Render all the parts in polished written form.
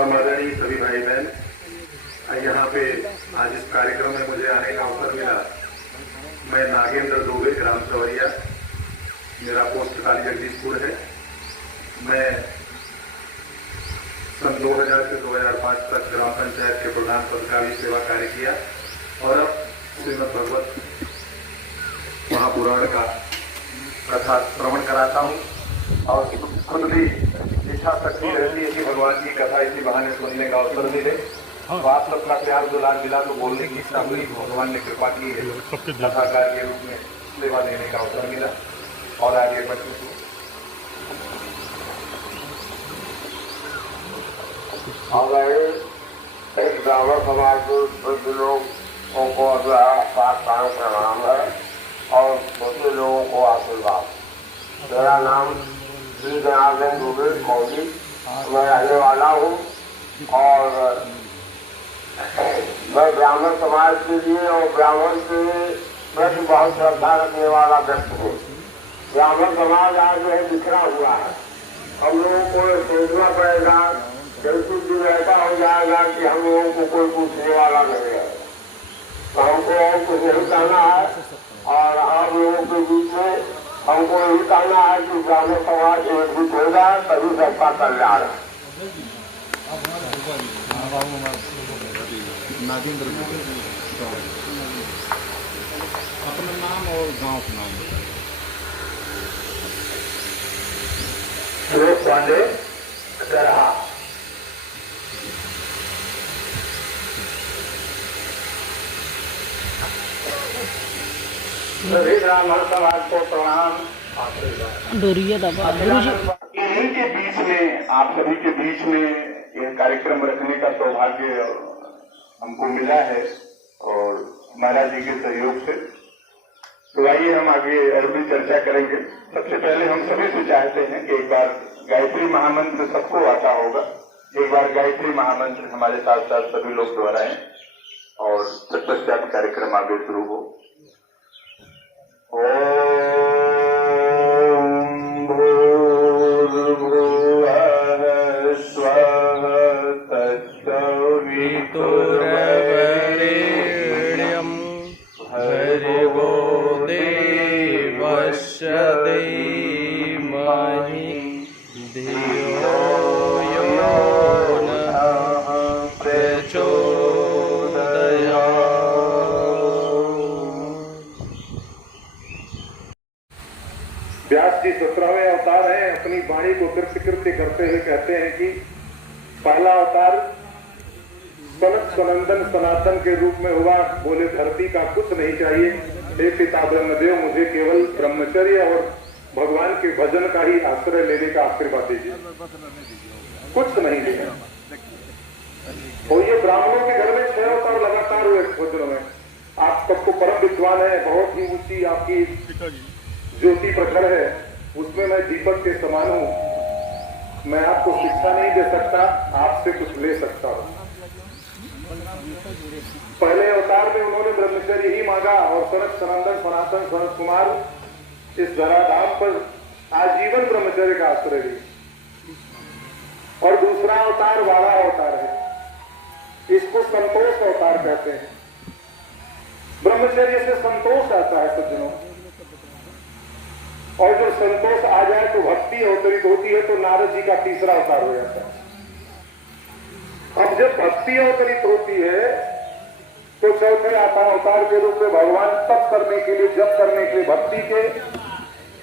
आदरणीय सभी भाई बहन, यहाँ पे आज इस कार्यक्रम में मुझे आने का अवसर मिला। मैं नागेंद्र दुबे, ग्राम सवरिया, मेरा पोस्ट काली जगदीशपुर है। मैं सन 2000 से 2005 तक ग्राम पंचायत के प्रधान पद का भी सेवा कार्य किया और अब श्रीमद् भगवत महापुराण का कथा श्रवण कराता हूँ और खुद भी इच्छा शक्ति रहती है कि भगवान की कथा इसी बहाने सुनने का अवसर मिले। तो आप सबका प्यार दुलार मिला तो बोलने की इच्छा हुई, भगवान ने कृपा की है, कथाकार के रूप में सेवा देने का अवसर मिला और आगे बढ़ते एक ब्राह्मण समाज के लोगों को साष्टांग प्रणाम है और दूसरे लोगों को आशीर्वाद। मेरा नाम श्री जनार्दन दुबे मौली, मैं रहने वाला हूँ और मैं ब्राह्मण समाज के लिए और ब्राह्मण के प्रति बहुत श्रद्धा रखने वाला व्यक्ति हूँ। ब्राह्मण समाज आज जो है बिखरा हुआ है। हम लोगों को सोचना पड़ेगा, बिल्कुल दिन ऐसा हो जाएगा कि हम लोगों को कोई पूछने वाला नहीं है। तो हमको और कुछ नहीं कहना है और आप लोगों के बीच में हमको यही कहना है कि ब्राह्मण समाज एकजुट होगा तभी सबका कल्याण है। नागेंद्र अपना नाम और गांव का नाम पांडे सभी ब्राह्मण समाज को प्रणाम। इन्हीं के बीच में, आप सभी के बीच में यह कार्यक्रम रखने का सौभाग्य हमको मिला है और महाराज जी के सहयोग से। तो आइए हम आगे और भी चर्चा करेंगे। सबसे पहले हम सभी से चाहते हैं कि एक बार गायत्री महामंत्र सबको आता होगा, एक बार गायत्री महामंत्र हमारे साथ साथ सभी लोग दोहराएं और तत्पश्चात कार्यक्रम आगे शुरू हो। व्यास जी 17वें अवतार हैं। अपनी वाणी को कृत्य करते हुए कहते हैं कि पहला अवतार सनत सनंदन सनातन के रूप में हुआ। बोले धरती का कुछ नहीं चाहिए, हे पिता ब्रह्मदेव, मुझे केवल ब्रह्मचर्य और भगवान के भजन का ही आश्रय लेने का आशीर्वाद दीजिए, कुछ नहीं देना। और ये ब्राह्मणों के घर में 6 अवतार लगातार हुए भोजनों में। आप सबको परम विद्वान है, बहुत ही ऊंची आपकी ज्योति प्रखर है, उसमें मैं दीपक के समान हूं। मैं आपको शिक्षा नहीं दे सकता, आपसे कुछ ले सकता हूं। पहले अवतार में उन्होंने ब्रह्मचर्य ही मांगा और सनत सनंदन सनातन सनत कुमार इस धराधाम पर आजीवन ब्रह्मचर्य का आश्रय ली। और दूसरा अवतार वाला अवतार है, इसको संतोष अवतार कहते हैं। ब्रह्मचर्य से संतोष आता है सज्जनों, और जब संतोष आ जाए तो भक्ति अवतरित होती है, तो नारद जी का तीसरा अवतार हो जाता है। अब जब भक्ति अवतरित होती है तो चौथे अवतार के रूप में भगवान तप करने के लिए, जप करने के लिए, भक्ति के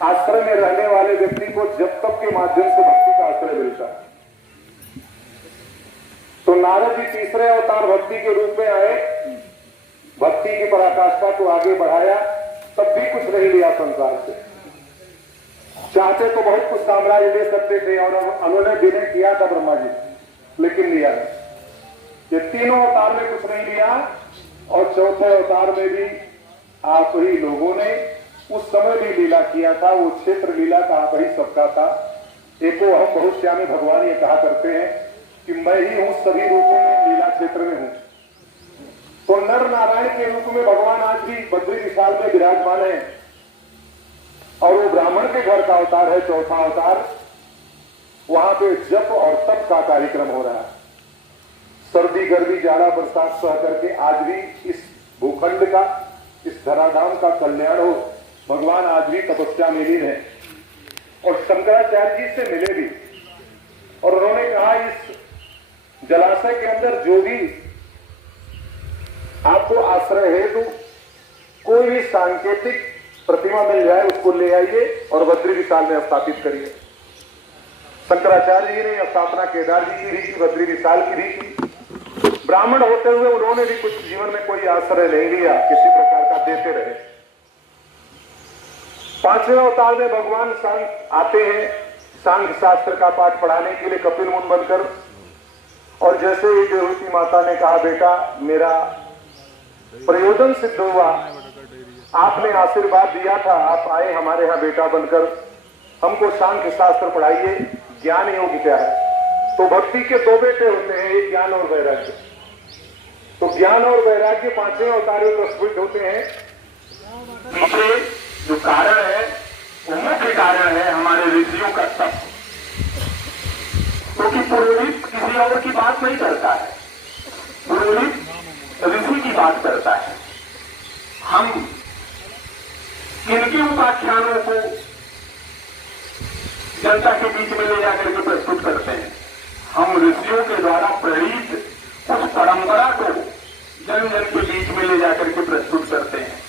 आश्रय में रहने वाले व्यक्ति को जप तप के माध्यम से भक्ति का आश्रय मिलता है। तो नारद जी तीसरे अवतार भक्ति के रूप में आए, भक्ति की पराकाष्ठा को आगे बढ़ाया, तब भी कुछ नहीं लिया संसार से। चाहते तो बहुत कुछ साम्राज्य ले सकते थे और उन्होंने विनय किया था ब्रह्मा जी, लेकिन लिया नहीं। ये तीनों अवतार में कुछ नहीं लिया और चौथे अवतार में भी आप ही लोगों ने उस समय भी लीला किया था। वो क्षेत्र लीला का आप ही सबका था। एको हम बहुश्यामी भगवान ये कहा करते हैं कि मैं ही हूं सभी रूपों में, लीला क्षेत्र में हूं। तो नर नारायण के रूप में भगवान आज भी बद्री विशाल में विराजमान है और वो ब्राह्मण के घर का अवतार है, चौथा अवतार। वहां पे जप और तप का कार्यक्रम हो रहा है। सर्दी गर्मी जाड़ा बरसात सह करके आज भी इस भूखंड का, इस धराधाम का कल्याण हो, भगवान आज भी तपस्या में लीन है। और शंकराचार्य जी से मिले भी और उन्होंने कहा इस जलाशय के अंदर जो भी आपको आश्रय है तो कोई भी सांकेतिक प्रतिमा मिल जाए उसको ले आइए और बद्री विशाल में स्थापित करिए। शंकराचार्य जी ने स्थापना केदार जी की भी की, बद्री विशाल की भी की। ब्राह्मण होते हुए उन्होंने भी कुछ जीवन में कोई आश्रय नहीं लिया, किसी प्रकार का देते रहे। 5वें अवतार में भगवान सांग आते हैं सांख्य शास्त्र का पाठ पढ़ाने के लिए कपिल मुनि बनकर। और जैसे ही देवहूति माता ने कहा बेटा मेरा प्रयोजन सिद्ध हुआ, आपने आशीर्वाद दिया था, आप आए हमारे यहाँ बेटा बनकर, हमको सांख्य शास्त्र पढ़ाइए, ज्ञान योग क्या है। तो भक्ति के 2 बेटे होते हैं, एक ज्ञान और वैराग्य। तो ज्ञान और वैराग्य 5वें अवतार में प्रस्फुटित होते हैं। पीछे जो कारण है वो मुख्य कारण है हमारे ऋषियों का तप, क्योंकि पुरोहित किसी और की बात नहीं करता है, पुरोहित ऋषि की बात करता है। हम किनके उपाख्यानों को जनता के बीच में ले जाकर के प्रस्तुत करते हैं? हम ऋषियों के द्वारा प्रेरित उस परंपरा को जन जन के बीच में ले जाकर के प्रस्तुत करते हैं।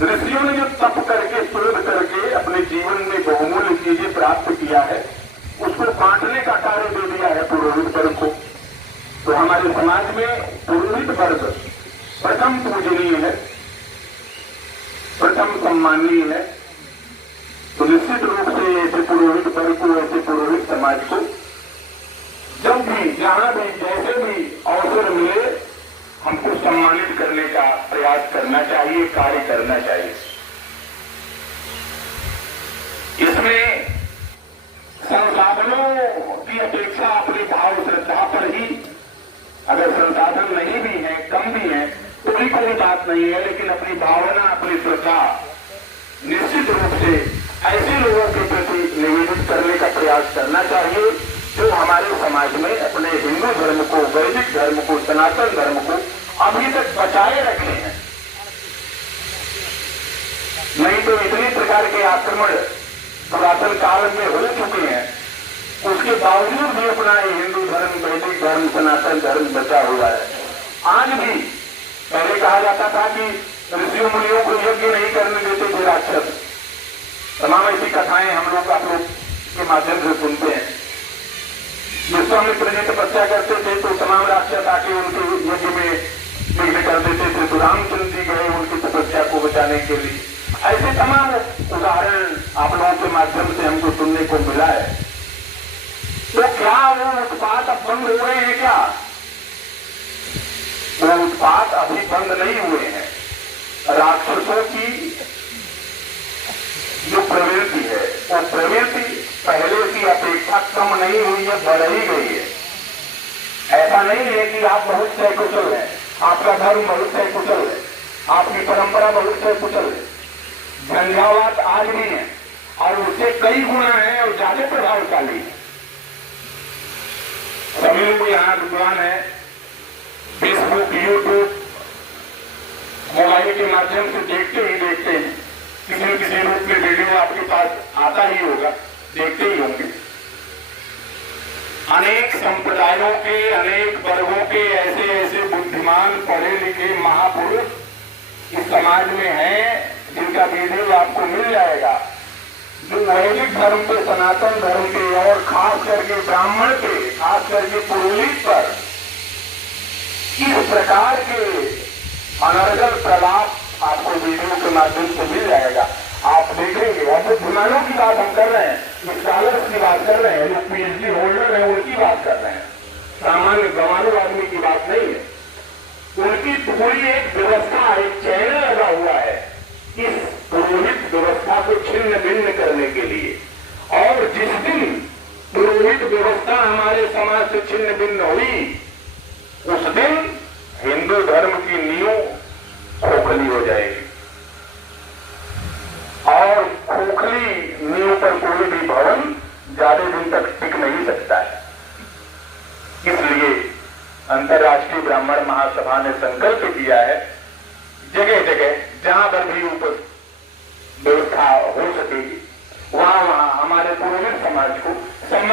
ऋषियों ने जो तप करके शोध करके अपने जीवन में बहुमूल्य चीजें प्राप्त किया है उसको बांटने का कार्य दे दिया है पुरोहित वर्ग को। तो हमारे समाज में पुरोहित वर्ग प्रथम पूजनीय है, प्रथम सम्माननीय है। तो निश्चित रूप से ऐसे पुरोहित वर्ग को, ऐसे पुरोहित समाज को जब भी जहां भी जैसे भी अवसर मिले हमको सम्मानित करने का प्रयास करना चाहिए, कार्य करना चाहिए। इसमें संसाधनों की अपेक्षा अपनी भाव श्रद्धा पर ही, अगर संसाधन नहीं भी है, कम भी है तो भी कोई बात नहीं है, लेकिन अपनी भावना, अपनी श्रद्धा निश्चित रूप से ऐसे लोगों के प्रति निवेदित करने का प्रयास करना चाहिए जो हमारे समाज में अपने हिंदू धर्म को, वैदिक धर्म को, सनातन धर्म को अभी तक बचाए रखे हैं। नहीं तो इतने प्रकार के आक्रमण पुरातन काल में हो चुके हैं, उसके बावजूद भी अपना हिंदू धर्म, वैदिक धर्म, सनातन धर्म बचा हुआ है। आज भी पहले कहा जाता था कि ऋषियों मुनियों को यज्ञ नहीं करने देते थे राक्षस। तमाम ऐसी कथाएं हम लोग आप लोग के माध्यम से सुनते हैं। विश्वामित्र जी तपस्या करते थे तो तमाम राक्षस आके उनके यज्ञ में विघ्न कर देते थे, तो रामचंद्र जी गए उनकी तपस्या को बचाने के लिए। ऐसे तमाम उदाहरण आप लोगों के माध्यम से हमको सुनने को मिला है। तो क्या वो उत्पात अब बंद हो रहे हैं? क्या वो उत्पात अभी बंद नहीं हुए हैं? राक्षसों की जो प्रवृत्ति है वो प्रवृत्ति पहले की अपेक्षा कम नहीं हुई है, बढ़ ही गई है। ऐसा नहीं है कि आप बहुत सकुशल हैं, आपका धर्म बहुत सकुशल है, आपकी परंपरा बहुत सकुशल है। झंझावात आज भी है और उससे कई गुना है और ज्यादा प्रभावशाली है। सभी लोग यहाँ विद्वान है, फेसबुक, यूट्यूब, मोबाइल के माध्यम से देखते ही देखते हैं, किसी न किसी रूप में वीडियो आपके पास आता ही होगा, देखते ही होंगे। अनेक संप्रदायों के, अनेक वर्गों के ऐसे ऐसे बुद्धिमान, पढ़े लिखे महापुरुष इस समाज में हैं जिनका वीडियो आपको मिल जाएगा, जो वैदिक धर्म पे, सनातन धर्म पे और खास करके ब्राह्मण पे, खास करके पुरोहित पर इस प्रकार के अनर्गल प्रलाप आपको वीडियो के माध्यम से मिल जाएगा। आप देखेंगे। और बुद्धिमानों की बात हम कर रहे हैं, स्कॉलर्स की बात कर रहे हैं, जो पीएचडी होल्डर है उनकी बात कर रहे हैं, सामान्य गंवारू आदमी की बात नहीं है। उनकी पूरी एक व्यवस्था, एक चैनल लगा हुआ है इस पुरोहित व्यवस्था को छिन्न भिन्न करने के लिए। और जिस दिन पुरोहित व्यवस्था हमारे समाज से छिन्न भिन्न हुई उस दिन हिंदू धर्म की नींव खोखली हो जाएगी। और खोखली नींव पर कोई भी भवन ज्यादा दिन तक टिक नहीं सकता। अंतर्राष्ट्रीय ब्राह्मण महासभा ने संकल्प किया है, जगह जगह जहां पर भी व्यवस्था हो सकेगी वहां हमारे पुरोहित समाज को सम्मान